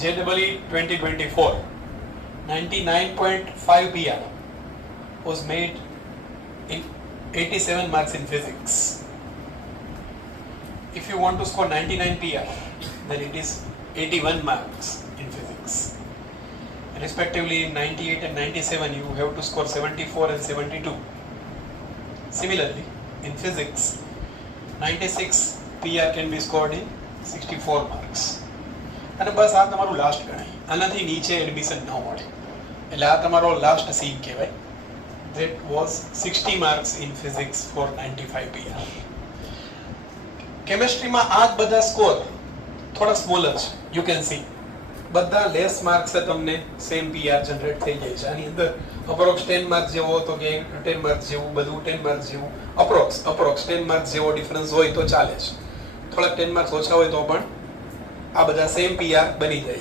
JEE 2024, 99.5 PR was made in 87 marks in physics. If you want to score 99 PR, then it is 81 marks in physics. Respectively, in 98 and 97, you have to score 74 and 72. Similarly, in physics, 96 PR can be scored in 64 marks. અને બસ આ તમારું last ગણાય, આનાથી નીચે admission ન મળે, એટલે આ તમારો લાસ્ટ સીન કહેવાય. That was 60 marks in physics four 95 PR. કેમેસ્ટ્રીમાં આ જ બધા સ્કોર થોડા સ્મોલર છે, યુ કેન સી. બધા લેસ માર્ક્સ તમને સેમ PR જનરેટ થઈ જાય છે. આની અંદર અપ્રોક્સ 10 માર્ક્સ જેવો હતો કે 10 માર્ક્સ જેવું, બધું 10 માર્ક્સ જેવું, અપ્રોક્સ 10 માર્ક્સ જેવો ડિફરન્સ હોય તો ચાલે છે. થોડાક 10 માર્ક્સ ઓછા હોય તો પણ આ બધા સેમ PR બની જાય છે.